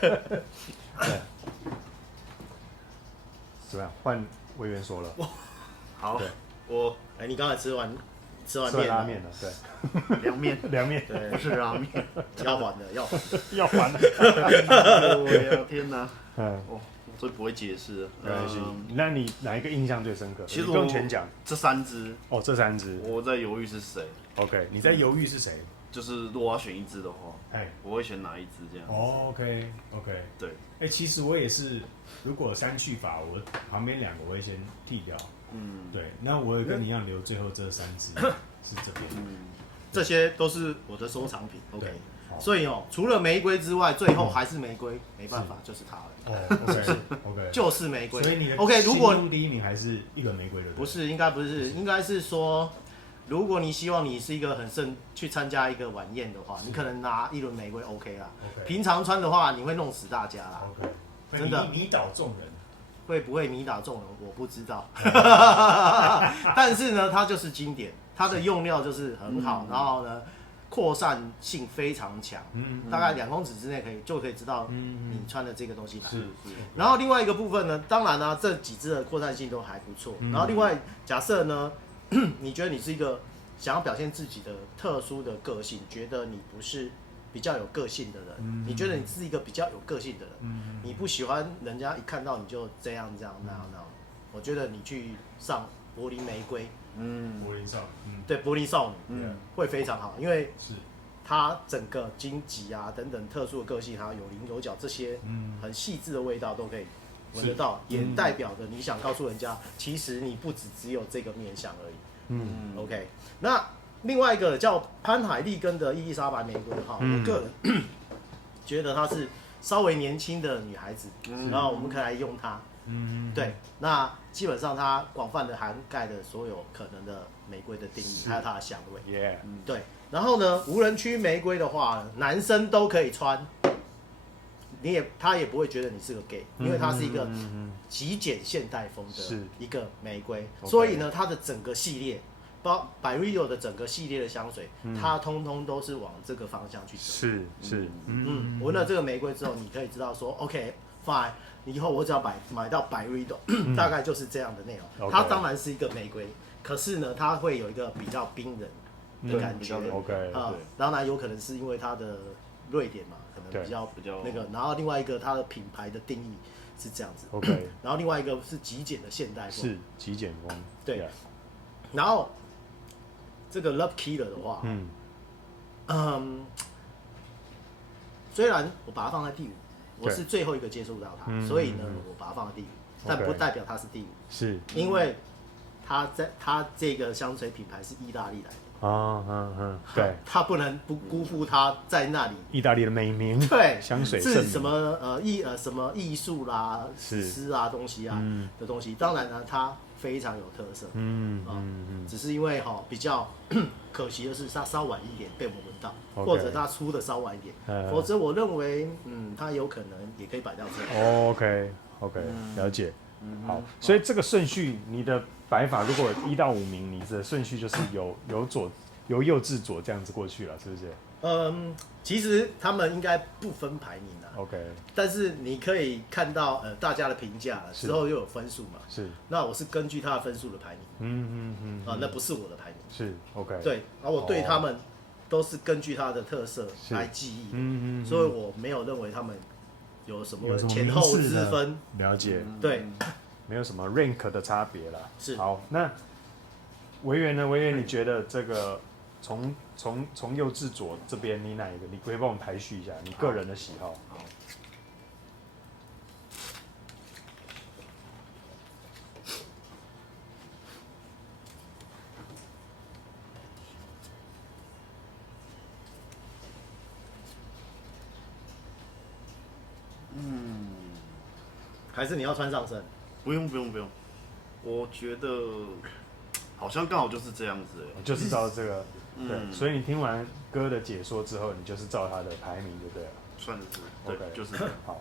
对，怎么样？换委员说了，好对，你刚才吃完吃完面拉面了，对，凉面，凉面对，不是拉面，要还的，要还的。要还了。哎呀，天哪！嗯，我最不会解释了。没关系。那你哪一个印象最深刻？其实你不用全讲。这3只，哦，这3只。我在犹豫是谁。OK， 你在犹豫是谁？就是如果我要选一只的话，哎，我会选哪一只这样？哦，OK，对，其实我也是，如果3去法，我旁边2个我会先剔掉。对，那我也跟你一样留最后这3只是这边。这些都是我的收藏品。OK，好所以除了玫瑰之外，最后还是玫瑰，没办法，就是它了。OK，就是玫瑰。所以你的 OK， 如果心中第一名还是一轮玫瑰的，不是，应该不是，应该是说，如果你希望你是一个去参加一个晚宴的话，你可能拿一轮玫瑰 OK 啦。平常穿的话，你会弄死大家啦。OK，真的迷倒众人。会不会迷倒众人，我不知道。但是呢，它就是经典，它的用料就是很好，然后呢，扩散性非常强，大概2公尺之内就可以知道你穿的这个东西是。然后另外一个部分呢，当然呢，这几支的扩散性都还不错。然后另外，假设呢，你觉得你是一个想要表现自己的特殊的个性，觉得你不是比较有个性的人，你觉得你是一个比较有个性的人，你不喜欢人家一看到你就这样那样，我觉得你去上柏林玫瑰，柏林少女，对，柏林少女，会非常好，因为它整个荆棘啊等等特殊的个性，还有有棱有角这些很细致的味道都可以闻得到，也代表着你想告诉人家，其实你不只有这个面相而已。OK， 那另外一个叫潘海利根的伊丽莎白玫瑰哈，我个人觉得她是稍微年轻的女孩子，然后我们可以来用它。对，那基本上它广泛的涵盖的所有可能的玫瑰的定义，还有它的香味。对，然后呢，无人区玫瑰的话，男生都可以穿，他也不会觉得你是个 gay， 因为它是一个极简现代风的一个玫瑰，所以呢，它的整个系列，包 Byredo 的整个系列的香水，它通通都是往这个方向去走。闻了这个玫瑰之后，你可以知道说 ，OK fine， 以后我只要买到 Byredo， 大概就是这样的内容。它当然是一个玫瑰，可是呢，它会有一个比较冰冷的感觉。当然有可能是因为它的瑞典嘛，可能比较那个。然后另外一个它的品牌的定义是这样子。然后另外一个是极简的现代风。是极简风。对。然后这个 Love Killer 的话，虽然我把它放在第5，我是最后一个接触到它，所以呢，我把它放在第5，但不代表它是第5，是因为它这个香水品牌是意大利来的。对，它不能不辜负它在那里意大利的美名，对，香水是什么什么艺术啦、诗啊东西啊的东西，当然呢，它非常有特色，只是因为比较可惜的是，它稍晚一点被我们闻到，或者它出的稍晚一点，否则我认为，它有可能也可以摆到这。OK， 了解。好，所以这个顺序，你的摆法如果1到5名，你的顺序就是由右至左这样子过去了，是不是？其实他们应该不分排名啦。OK， 但是你可以看到大家的评价之后又有分数嘛。是。那我是根据他的分数的排名。那不是我的排名。是 OK。对，而我对他们都是根据他的特色来记忆。所以我没有认为他们有什么前后之分。了解。对，没有什么 rank 的差别啦。是。好，那维园呢？维园，你觉得这个从右至左这边，你哪一个？你可以帮我们排序一下你个人的喜好。好。还是你要穿上身？不用，我觉得好像刚好就是这样子，就是照这个，对，所以你听完歌的解说之后，你就是照他的排名就对了，算是对，就是好。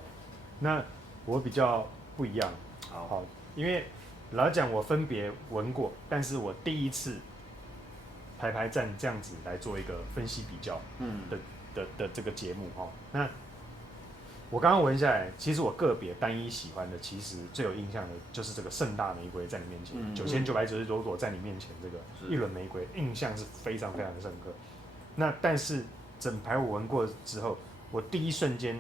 那我比较不一样，好，因为老讲我分别闻过，但是我第一次排站这样子来做一个分析比较的这个节目哈。那我刚刚闻下来，其实我个别单一喜欢的，其实最有印象的就是这个盛大玫瑰在你面前，9999朵在你面前，这个一轮玫瑰印象是非常非常的深刻。那但是整排我闻过之后，我第一瞬间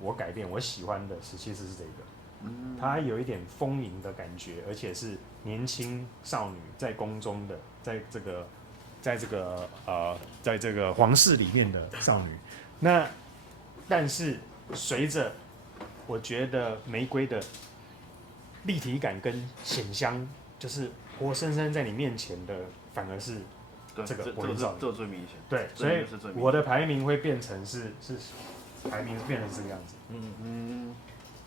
我改变，我喜欢的其实是这个，它有一点丰盈的感觉，而且是年轻少女在宫中的，在这个皇室里面的少女。那但是随着我觉得玫瑰的立体感跟显香，就是活生生在你面前的，反而是这个柏林少女，这最明显。对，所以我的排名会变成是排名变成这个样子。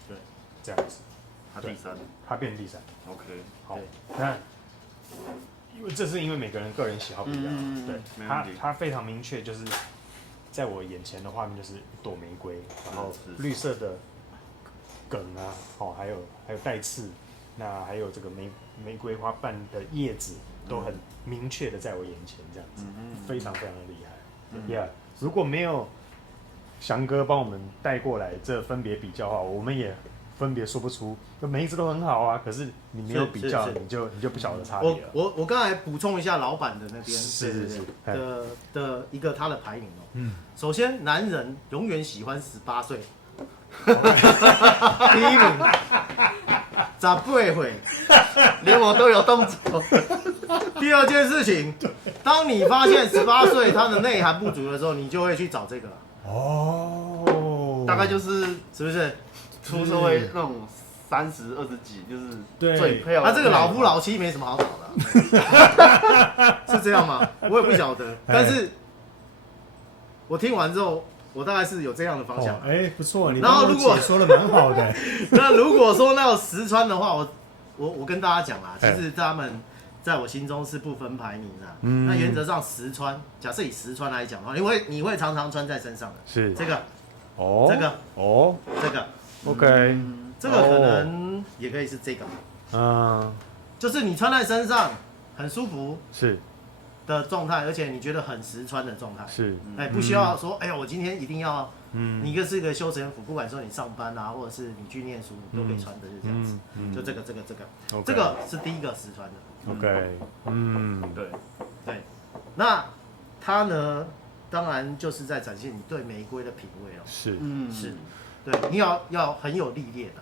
对，这样子。他第三，他变第三。OK， 好，那因为这是因为每个人个人喜好不一样，对，他非常明确，就是在我眼前的画面就是一朵玫瑰，然后绿色的梗啊，还有带刺，那还有这个玫瑰花瓣的叶子都很明确的在我眼前，这样子，非常非常的厉害。Yeah， 如果没有翔哥帮我们带过来这分别比较的话，我们也分别说不出，每一只都很好啊，可是你没有比较，你就不晓得差别了。我刚才补充一下老板的那边是的一个他的排名哦。首先男人永远喜欢18岁，第一名，18岁，连我都有动作。第二件事情，当你发现18岁它的内涵不足的时候，你就会去找这个。哦，大概就是是不是？出社会那种30、20几，就是最漂亮。他这个老夫老妻没什么好找的，是这样吗？我也不晓得，但是我听完之后，我大概是有这样的方向。不错，你然后如果说的蛮好的。那如果说那石川的话，我跟大家讲啦，其实他们在我心中是不分排名的。那原则上石川，假设以石川来讲的话，你会常常穿在身上的，是这个，这个，这个。OK， 这个可能也可以是这个，就是你穿在身上很舒服是的状态，而且你觉得很实穿的状态，是，不需要说，哎呀，我今天一定要，你一个是一个休闲服，不管说你上班啊，或者是你去念书，你都可以穿的，是这样子，就这个，这个是第一个实穿的 ，OK， 对，那它呢，当然就是在展现你对玫瑰的品味哦，是。对，你要很有历练的。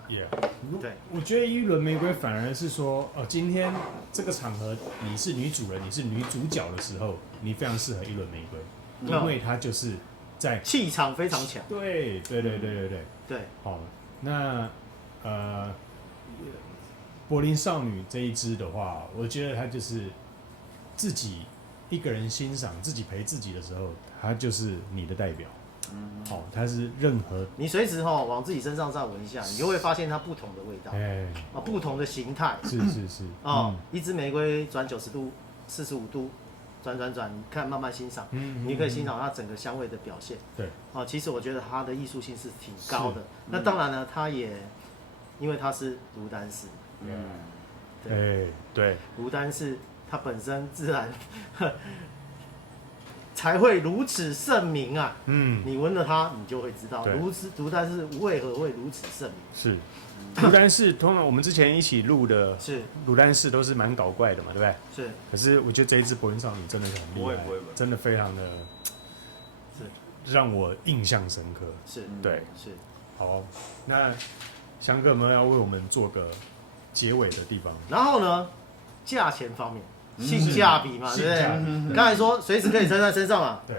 对，我觉得一轮玫瑰反而是说，今天这个场合你是女主人，你是女主角的时候，你非常适合一轮玫瑰，因为它就是在气场非常强。对。好，那柏林少女这一支的话，我觉得它就是自己一个人欣赏，自己陪自己的时候，它就是你的代表。它是任何你随时往自己身上再闻一下，你就会发现它不同的味道，不同的形态，是一支玫瑰转90度、45度，转，你看慢慢欣赏，你可以欣赏它整个香味的表现。对，其实我觉得它的艺术性是挺高的。那当然呢，它也因为它是卢丹氏，对，卢丹氏它本身自然。才会如此盛名啊！你闻了它，你就会知道卢丹氏为何会如此盛名。是，卢丹氏通常我们之前一起录的，是卢丹氏都是蛮搞怪的嘛，对不对？是。可是我觉得这一支柏林少女真的是很厉害，真的非常的，让我印象深刻。是，对，是。好，那翔哥有没有要为我们做个结尾的地方？然后呢，价钱方面。性价比嘛，对不对？刚才说随时可以穿在身上嘛。对。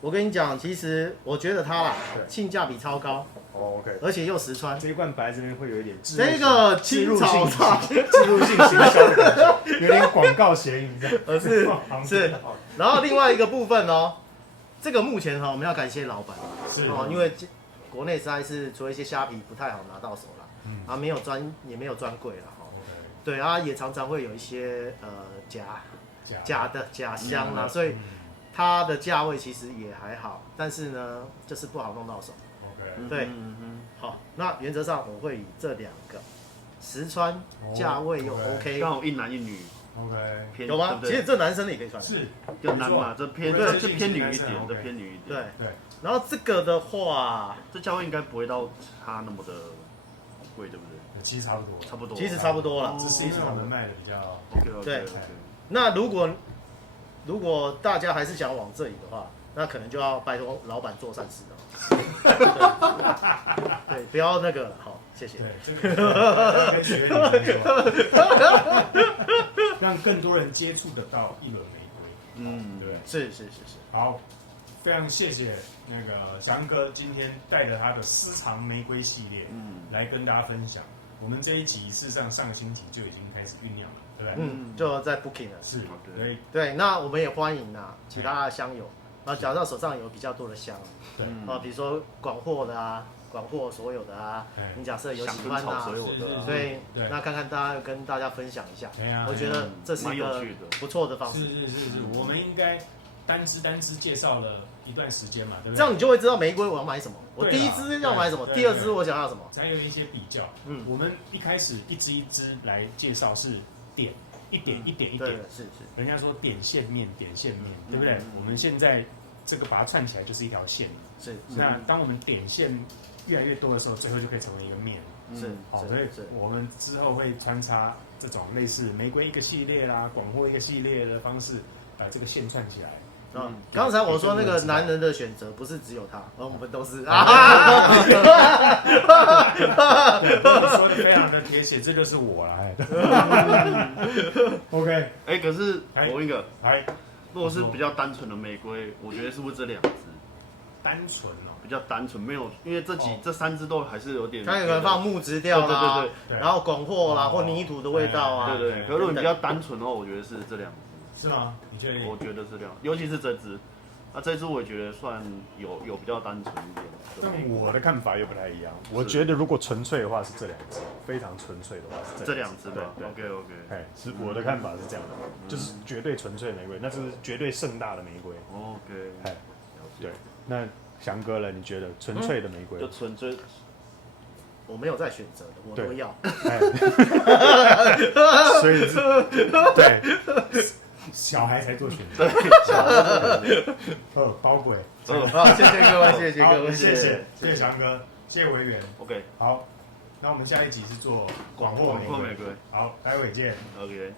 我跟你讲，其实我觉得它啦，性价比超高。OK。而且又实穿。这一罐白这边会有一点这个青草茶，植入性行销的感觉，有点广告嫌疑，是。然后另外一个部分哦，这个目前我们要感谢老板，因为国内实在是除了一些虾皮不太好拿到手啦，也没有专柜啦。对啊，也常常会有一些假的假香啦，所以它的价位其实也还好，但是呢，就是不好弄到手。对，好，那原则上我会以这2个实穿价位又 OK，刚好一男一女， OK，有吗？其实这男生的也可以穿，是更难嘛，这偏女一点，这偏女一点。对。然后这个的话，这价位应该不会到差那么的贵，对不对？其实差不多，差不多，其实差不多了。只是因为我们卖的比较 OK。对。那如果大家还是想往这里的话，那可能就要拜托老板做善事了。对，不要那个了，好，谢谢。对，这个跟学女说，让更多人接触得到一轮玫瑰。对，是。好，非常谢谢那个翔哥今天带着他的私藏玫瑰系列，来跟大家分享。我们这一集事实上上个星期就已经开始酝酿了，对不对？就在 booking 了。是，对，那我们也欢迎其他的乡友，然后假如手上有比较多的香，对，比如说广货的广货所有的你假设有喜欢所有的，对，那看看大家跟大家分享一下，我觉得这是一个不错的方式。是，我们应该单支介绍了一段时间嘛，对不对？这样你就会知道玫瑰我要买什么，我第一支要买什么，第二支我想要什么，才有一些比较。我们一开始一支一支来介绍是点，一点，是。人家说点线面，对不对？我们现在这个把它串起来就是一条线。是。那当我们点线越来越多的时候，最后就可以成为一个面。好，所以我们之后会穿插这种类似玫瑰一个系列啦，广货一个系列的方式，把这个线串起来。刚才我说那个男人的选择不是只有他，而我们都是说的非常的贴切，这就是我啦。OK， 可是我问一个，如果是比较单纯的玫瑰，我觉得是不是这2支？单纯比较单纯，没有，因为这3支都还是有点。它有可能放木质调啦，对，然后广货啦，或泥土的味道啊，对。可是如果你比较单纯的话，我觉得是这2支。是吗？你觉得？我觉得是这样，尤其是这支，这支我也觉得算有比较单纯一点。但我的看法又不太一样，我觉得如果纯粹的话是这2支，非常纯粹的话是这2支吧。OK，是我的看法是这样的，就是绝对纯粹的玫瑰，那是绝对盛大的玫瑰。OK，对，那翔哥了，你觉得纯粹的玫瑰？就纯粹。我没有在选择的，我都要。所以对，小孩才做选择。包鬼。好，谢谢各位，谢谢各位，谢谢翔哥，谢谢维园。OK，好，那我们下一集是做广货玫瑰。好，待会见。OK。